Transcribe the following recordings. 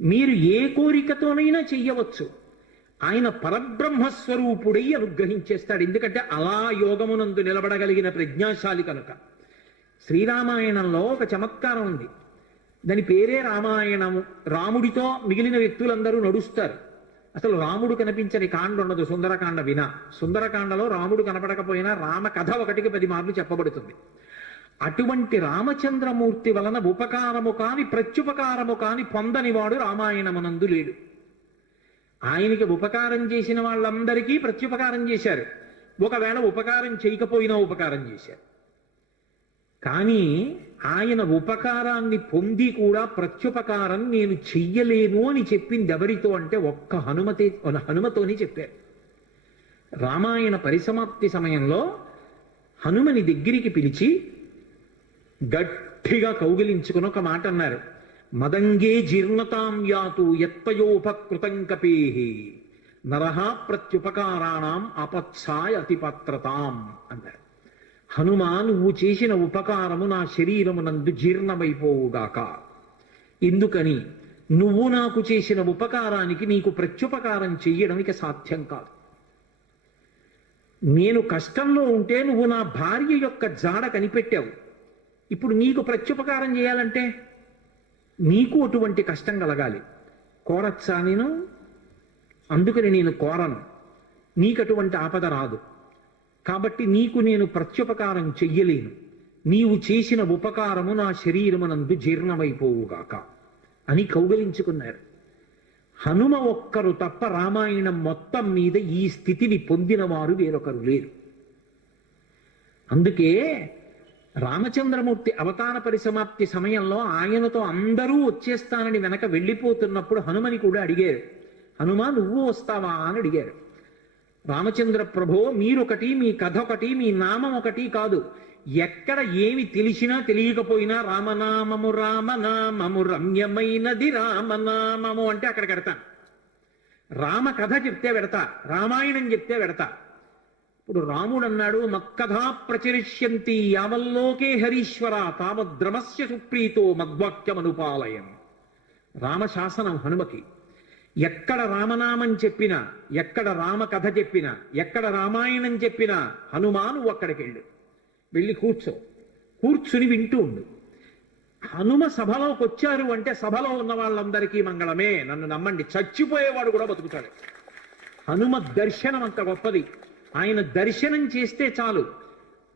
మీరు ఏ కోరికతోనైనా చెయ్యవచ్చు. ఆయన పరబ్రహ్మస్వరూపుడై అనుగ్రహించేస్తాడు. ఎందుకంటే అలా యోగమునందు నిలబడగలిగిన ప్రజ్ఞాశాలి కనుక. శ్రీరామాయణంలో ఒక చమత్కారం ఉంది. దాని పేరే రామాయణము. రాముడితో మిగిలిన వ్యక్తులందరూ నడుస్తారు. అసలు రాముడు కనిపించని కాండ ఉండదు సుందరకాండ వినా. సుందరకాండలో రాముడు కనపడకపోయినా రామ కథ 1కి 10 మార్లు చెప్పబడుతుంది. అటువంటి రామచంద్రమూర్తి వలన ఉపకారము కాని ప్రత్యుపకారము కాని పొందనివాడు రామాయణమునందు లేడు. ఆయనకి ఉపకారం చేసిన వాళ్ళందరికీ ప్రత్యుపకారం చేశారు. ఒకవేళ ఉపకారం చేయకపోయినా ఉపకారం చేశారు. కానీ ఆయన ఉపకారాన్ని పొంది కూడా ప్రత్యుపకారం నేను చెయ్యలేను అని చెప్పింది ఎవరితో అంటే ఒక్క హనుమతోని చెప్పారు. రామాయణ పరిసమాప్తి సమయంలో హనుమని దగ్గరికి పిలిచి గట్టిగా కౌగిలించుకుని ఒక మాట అన్నారు. మదంగే జీర్ణతాం యాతు యత్పయోపకృతం కపేహి నరహ ప్రత్యుపకారాణం అపత్సాయ అతిపత్రతాం అన్నారు. హనుమా, నువ్వు చేసిన ఉపకారము నా శరీరమునందు జీర్ణమైపోవుగాక. ఎందుకని? నువ్వు నాకు చేసిన ఉపకారానికి నీకు ప్రత్యుపకారం చెయ్యడం ఇక సాధ్యం కాదు. నేను కష్టంలో ఉంటే నువ్వు నా భార్య యొక్క జాడ కనిపెట్టావు. ఇప్పుడు నీకు ప్రత్యుపకారం చేయాలంటే నీకు అటువంటి కష్టం కలగాలి. కోరచ్చా నేను? అందుకని నేను కోరను. నీకు అటువంటి ఆపద రాదు. కాబట్టి నీకు నేను ప్రత్యుపకారం చెయ్యలేను. నీవు చేసిన ఉపకారము నా శరీరమునందు జీర్ణమైపోవుగాక అని కౌగలించుకున్నారు. హనుమ ఒక్కరు తప్ప రామాయణం మొత్తం మీద ఈ స్థితిని పొందిన వారు వేరొకరు లేరు. అందుకే రామచంద్రమూర్తి అవతార పరిసమాప్తి సమయంలో ఆయనతో అందరూ వచ్చేస్తానని వెనక వెళ్ళిపోతున్నప్పుడు హనుమని కూడా అడిగారు. హనుమ, నువ్వు వస్తావా అని అడిగారు. రామచంద్ర ప్రభో, మీరొకటి, మీ కథ ఒకటి, మీ నామం ఒకటి కాదు. ఎక్కడ ఏమి తెలిసినా తెలియకపోయినా రామనామము రామనామము రమ్యమైనది రామనామము అంటే అక్కడ పెడతాను. రామ కథ చెప్తే పెడతా, రామాయణం చెప్తే పెడతా. ఇప్పుడు రాముడు అన్నాడు, మక్కథా ప్రచరిష్యంతి యావల్లోకే హరీశ్వర తావద్రమస్య సుప్రీతో మద్వాక్యమనుపాలయం. రామశాసనం హనుమకి. ఎక్కడ రామనామం చెప్పినా, ఎక్కడ రామ కథ చెప్పినా, ఎక్కడ రామాయణం చెప్పినా హనుమా నువ్వు అక్కడికి వెళ్ళి కూర్చుని వింటూ ఉండు. హనుమ సభలోకి వచ్చారు అంటే సభలో ఉన్న వాళ్ళందరికీ మంగళమే. నన్ను నమ్మండి, చచ్చిపోయేవాడు కూడా బతుకుతాడు. హనుమ దర్శనం అంత గొప్పది. ఆయన దర్శనం చేస్తే చాలు.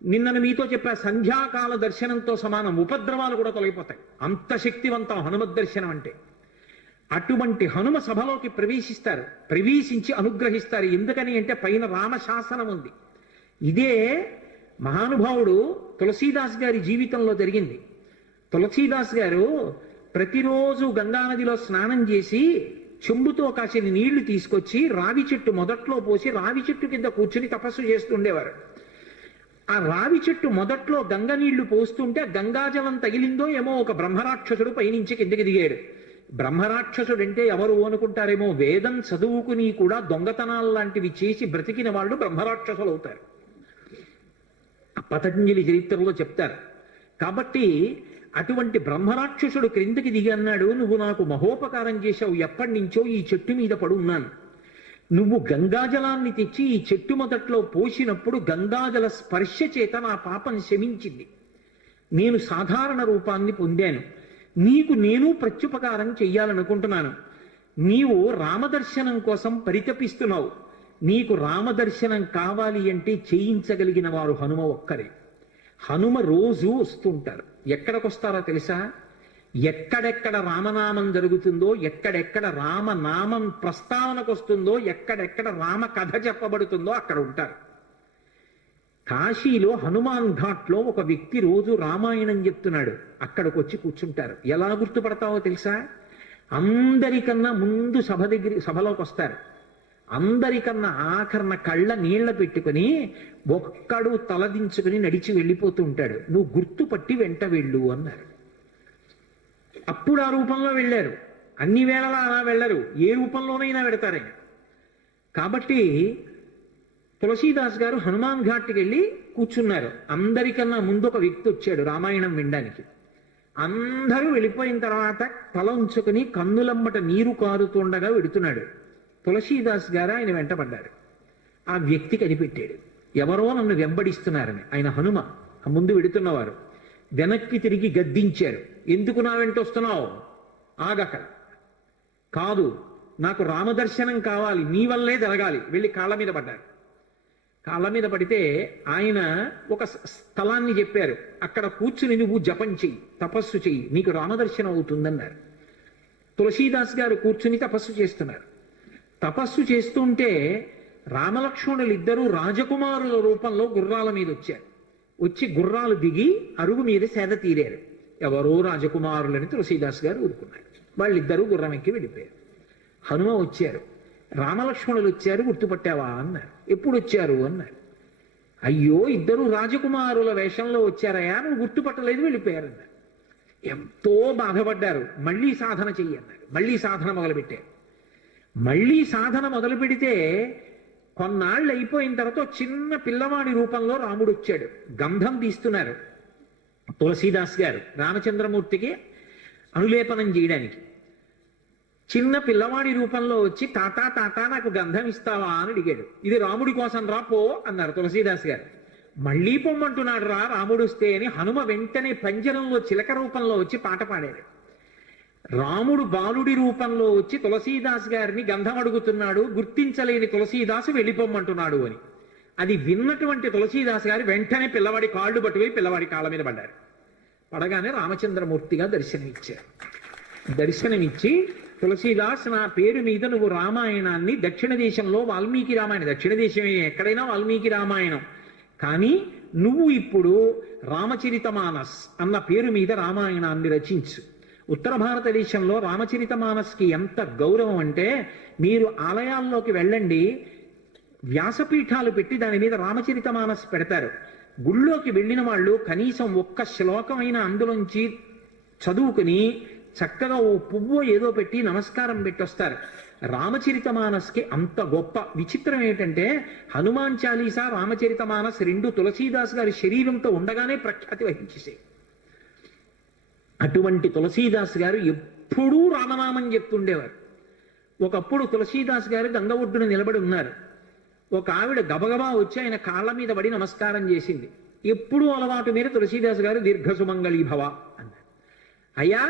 నిన్న మీతో చెప్పా, సంధ్యాకాల దర్శనంతో సమానం. ఉపద్రవాలు కూడా తొలగిపోతాయి. అంత శక్తివంతం హనుమద్ దర్శనం అంటే. అటువంటి హనుమ సభలోకి ప్రవేశిస్తారు. ప్రవేశించి అనుగ్రహిస్తారు. ఎందుకని అంటే పైన రామశాసనం ఉంది. ఇదే మహానుభావుడు తులసీదాస్ గారి జీవితంలో జరిగింది. తులసీదాస్ గారు ప్రతిరోజు గంగానదిలో స్నానం చేసి చెంబుతో కాసిన నీళ్లు తీసుకొచ్చి రావి చెట్టు మొదట్లో పోసి రావి చెట్టు కింద కూర్చుని తపస్సు చేస్తుండేవారు. ఆ రావి చెట్టు మొదట్లో గంగ నీళ్లు పోస్తుంటే గంగాజలం తగిలిందో ఏమో ఒక బ్రహ్మరాక్షసుడు పైనుంచి కిందకి దిగాడు. బ్రహ్మరాక్షసుడంటే ఎవరు అనుకుంటారేమో, వేదం చదువుకుని కూడా దొంగతనాలు లాంటివి చేసి బ్రతికిన వాళ్ళు బ్రహ్మరాక్షసులు అవుతారు. పతంజలి చరిత్రలో చెప్తారు. కాబట్టి అటువంటి బ్రహ్మరాక్షసుడు క్రిందకి దిగి అన్నాడు, నువ్వు నాకు మహోపకారం చేశావు. ఎప్పటి నుంచో ఈ చెట్టు మీద పడున్నాను. నువ్వు గంగాజలాన్ని తెచ్చి ఈ చెట్టు మొదట్లో పోసినప్పుడు గంగాజల స్పర్శ చేత నా పాపం శమించింది. నేను సాధారణ రూపాన్ని పొందాను. నీకు నేను ప్రత్యుపకారం చెయ్యాలనుకుంటున్నాను. నీవు రామదర్శనం కోసం పరితపిస్తున్నావు. నీకు రామదర్శనం కావాలి అంటే చేయించగలిగిన వారు హనుమ ఒక్కరే. హనుమ రోజు వస్తుంటారు. ఎక్కడికొస్తారో తెలుసా? ఎక్కడెక్కడ రామనామం జరుగుతుందో, ఎక్కడెక్కడ రామనామం ప్రస్తావనకు వస్తుందో, ఎక్కడెక్కడ రామ కథ చెప్పబడుతుందో అక్కడ ఉంటారు. కాశీలో హనుమాన్ ఘాట్లో ఒక వ్యక్తి రోజు రామాయణం చెప్తున్నాడు. అక్కడికి వచ్చి కూర్చుంటారు. ఎలా గుర్తుపడతావో తెలుసా? అందరికన్నా ముందు సభలోకి వస్తారు. అందరికన్నా ఆఖరణ కళ్ళ నీళ్ల పెట్టుకుని ఒక్కడు తలదించుకుని నడిచి వెళ్ళిపోతూ ఉంటాడు. నువ్వు గుర్తుపట్టి వెంట వెళ్ళు అన్నారు. అప్పుడు ఆ రూపంలో వెళ్ళారు. అన్ని వేళలా అలా వెళ్ళరు, ఏ రూపంలోనైనా వెడతారే. కాబట్టి తులసీదాస్ గారు హనుమాన్ ఘాట్కి వెళ్ళి కూర్చున్నారు. అందరికన్నా ముందు ఒక వ్యక్తి వచ్చాడు రామాయణం వినడానికి. అందరూ వెళ్ళిపోయిన తర్వాత తల ఉంచుకుని కన్నులమ్మట నీరు కారుతుండగా వెడుతున్నాడు. తులసీదాస్ గారు ఆయన వెంటపడ్డారు. ఆ వ్యక్తి కనిపెట్టాడు, ఎవరో నన్ను వెంబడిస్తున్నారని. ఆయన హనుమ, ముందు వెడుతున్నవారు. వెనక్కి తిరిగి గద్దించారు, ఎందుకు నా వెంట వస్తున్నావు, ఆగక్కడ. కాదు, నాకు రామదర్శనం కావాలి, నీ వల్లే జరగాలి. వెళ్ళి కాళ్ళ మీద పడ్డారు. కాళ్ళ మీద పడితే ఆయన ఒక స్థలాన్ని చెప్పారు, అక్కడ కూర్చుని నువ్వు జపం చెయ్యి, తపస్సు చెయ్యి, నీకు రామదర్శనం అవుతుందన్నారు. తులసీదాస్ గారు కూర్చుని తపస్సు చేస్తున్నారు. తపస్సు చేస్తుంటే రామలక్ష్మణులు ఇద్దరూ రాజకుమారుల రూపంలో గుర్రాల మీద వచ్చారు. వచ్చి గుర్రాలు దిగి అరుగు మీద సేద తీరారు. ఎవరో రాజకుమారులని తులసీదాస్ గారు ఊరుకున్నారు. వాళ్ళిద్దరూ గుర్రం ఎక్కి వెళ్ళిపోయారు. హనుమ వచ్చారు, రామలక్ష్మణులు వచ్చారు, గుర్తుపట్టావా అన్నారు. ఎప్పుడు వచ్చారు అన్నారు. అయ్యో, ఇద్దరు రాజకుమారుల వేషంలో వచ్చారయా, నువ్వు గుర్తుపట్టలేదు, వెళ్ళిపోయారన్నారు. ఎంతో బాధపడ్డారు. మళ్ళీ సాధన చెయ్యన్నారు. మళ్ళీ సాధన మొదలుపెట్టారు. మళ్ళీ సాధన మొదలు పెడితే కొన్నాళ్ళు అయిపోయిన తర్వాత చిన్న పిల్లవాడి రూపంలో రాముడు వచ్చాడు. గంధం తీస్తున్నారు తులసీదాస్ గారు రామచంద్రమూర్తికి అనులేపనం చేయడానికి. చిన్న పిల్లవాడి రూపంలో వచ్చి తాతా తాతా నాకు గంధం ఇస్తావా అని అడిగాడు. ఇది రాముడి కోసం రా, పో అన్నారు తులసీదాస్ గారు. మళ్ళీ పొమ్మంటున్నాడు రా రాముడు వస్తే అని హనుమ వెంటనే పంజరంలో చిలక రూపంలో వచ్చి పాట పాడాడు. రాముడు బాలుడి రూపంలో వచ్చి తులసీదాస్ గారిని గంధం అడుగుతున్నాడు, గుర్తించలేని తులసీదాసు వెళ్ళిపోమ్మంటున్నాడు అని. అది విన్నటువంటి తులసీదాస్ గారు వెంటనే పిల్లవాడి కాళ్ళు పట్టుకుని పిల్లవాడి కాళ్ళ మీద పడ్డారు. పడగానే రామచంద్రమూర్తిగా దర్శనమిచ్చారు. దర్శనమిచ్చి, తులసీదాస్, నా పేరు మీద నువ్వు రామాయణాన్ని, దక్షిణ దేశంలో వాల్మీకి రామాయణం, దక్షిణ దేశమే ఎక్కడైనా వాల్మీకి రామాయణం, కానీ నువ్వు ఇప్పుడు రామచరితమానస్ అన్న పేరు మీద రామాయణాన్ని రచించు. ఉత్తర భారతదేశంలో రామచరితమానస్కి ఎంత గౌరవం అంటే, మీరు ఆలయాల్లోకి వెళ్ళండి, వ్యాసపీఠాలు పెట్టి దాని మీద రామచరితమానస్ పెడతారు. గుళ్ళోకి వెళ్ళిన వాళ్ళు కనీసం ఒక్క శ్లోకమైన అందులోంచి చదువుకుని చక్కగా ఓ పువ్వు ఏదో పెట్టి నమస్కారం పెట్టొస్తారు. రామచరితమానస్కి అంత గొప్ప. విచిత్రం ఏంటంటే హనుమాన్ చాలీసా, రామచరితమానస్ రెండు తులసీదాస్ గారి శరీరంతో ఉండగానే ప్రఖ్యాతి వహించేసాయి. అటువంటి తులసీదాస్ గారు ఎప్పుడూ రామనామం చెప్తుండేవారు. ఒకప్పుడు తులసీదాస్ గారు గంగ ఒడ్డున నిలబడి ఉన్నారు. ఒక ఆవిడ గబగబా వచ్చి ఆయన కాళ్ళ మీద పడి నమస్కారం చేసింది. ఎప్పుడూ అలవాటు మీద తులసీదాస్ గారు దీర్ఘసుమంగళీ భవ అన్నారు. అయ్యా,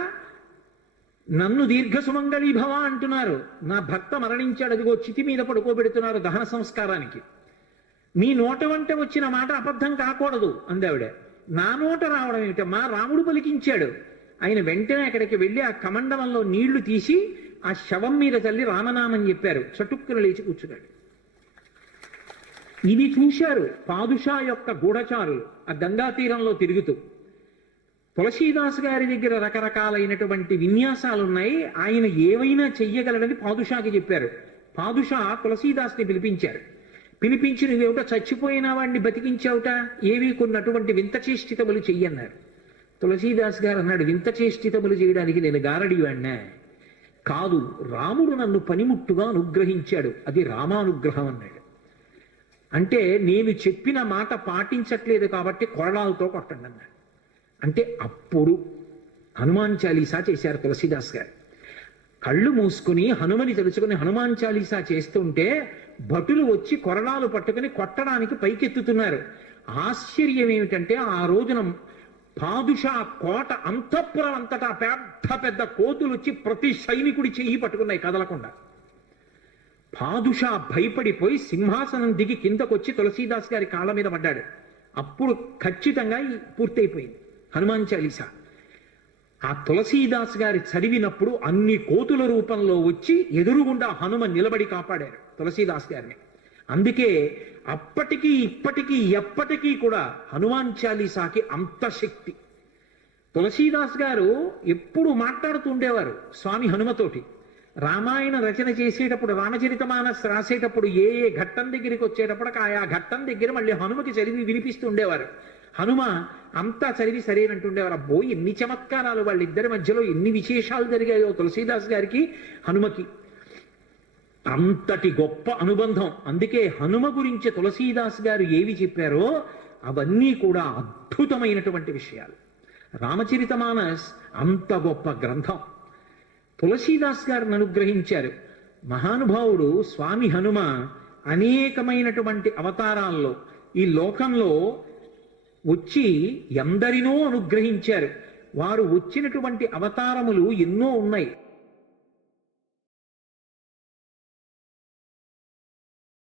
నన్ను దీర్ఘసుమంగళీ భవ అంటున్నారు, నా భర్త మరణించాడు, అదిగో చితి మీద పడుకోబెడుతున్నారు దహన సంస్కారానికి, మీ నోట వంట వచ్చిన మాట అబద్ధం కాకూడదు అందావిడ. నా నోట రావడం ఏమిట, మా రాముడు పలికించాడు. ఆయన వెంటనే అక్కడికి వెళ్ళి ఆ కమండలంలో నీళ్లు తీసి ఆ శవం మీద తల్లి రామనామం చెప్పారు. చటుక్కున లేచి కూర్చున్నాడు. ఇది చూశారు పాదుషా యొక్క గూఢచారులు ఆ గంగా తీరంలో తిరుగుతూ. తులసీదాస్ గారి దగ్గర రకరకాలైనటువంటి విన్యాసాలున్నాయి, ఆయన ఏవైనా చెయ్యగలడని పాదుషాకి చెప్పారు. పాదుషా తులసీదాస్ని పిలిపించారు. పిలిపించి, నువ్వేమిటో చచ్చిపోయిన వాడిని బతికించావుట, ఏవి కొన్ని అటువంటి వింత చేష్టితములు చెయ్యన్నారు. తులసీదాస్ గారు అన్నాడు, వింత చేష్టితములు చేయడానికి నేను గారడివాణ్ణా? కాదు, రాముడు నన్ను పనిముట్టుగా అనుగ్రహించాడు, అది రామానుగ్రహం అన్నాడు. అంటే నేను చెప్పిన మాట పాటించట్లేదు కాబట్టి కొరడాలతో కొట్టండి అన్నాడు. అంటే అప్పుడు హనుమాన్ చాలీసా చేశారు తులసీదాస్ గారు. కళ్ళు మూసుకుని హనుమని తెలుసుకుని హనుమాన్ చాలీసా చేస్తుంటే భటులు వచ్చి కొరడాలు పట్టుకుని కొట్టడానికి పైకెత్తుతున్నారు. ఆశ్చర్యం ఏమిటంటే ఆ రోజున పాదుషా కోట అంతఃపురం అంతటా పెద్ద పెద్ద కోతులు వచ్చి ప్రతి సైనికుడి చెయ్యి పట్టుకున్నాయి కదలకుండా. పాదుషా భయపడిపోయి సింహాసనం దిగి కిందకొచ్చి తులసీదాస్ గారి కాళ్ళ మీద పడ్డాడు. అప్పుడు ఖచ్చితంగా పూర్తయిపోయింది హనుమాన్ చాలీసా. ఆ తులసీదాస్ గారి చదివినప్పుడు అన్ని కోతుల రూపంలో వచ్చి ఎదురుగుండా హనుమ నిలబడి కాపాడారు తులసీదాస్ గారిని. అందుకే అప్పటికీ ఇప్పటికీ ఎప్పటికీ కూడా హనుమాన్ చాలీసాకి అంత శక్తి. తులసీదాస్ గారు ఎప్పుడు మాట్లాడుతూ ఉండేవారు స్వామి హనుమతోటి. రామాయణ రచన చేసేటప్పుడు, రామచరితమానస్ రాసేటప్పుడు ఏ ఏ ఘట్టం దగ్గరికి వచ్చేటప్పుడు ఆయా ఘట్టం దగ్గర మళ్ళీ హనుమకి చదివి వినిపిస్తూ ఉండేవారు. హనుమ అంతా చదివి సరేనంటుండేవారు. అబ్బో, ఎన్ని చమత్కారాలు, వాళ్ళిద్దరి మధ్యలో ఎన్ని విశేషాలు జరిగాయో తులసీదాస్ గారికి హనుమకి. అంతటి గొప్ప అనుబంధం. అందుకే హనుమ గురించి తులసీదాస్ గారు ఏవి చెప్పారో అవన్నీ కూడా అద్భుతమైనటువంటి విషయాలు. రామచరితమానస్ అంత గొప్ప గ్రంథం. తులసీదాస్ గారిని అనుగ్రహించారు. మహానుభావుడు స్వామి హనుమ అనేకమైనటువంటి అవతారాల్లో ఈ లోకంలో వచ్చి ఎందరినో అనుగ్రహించారు. వారు వచ్చినటువంటి అవతారములు ఎన్నో ఉన్నాయి.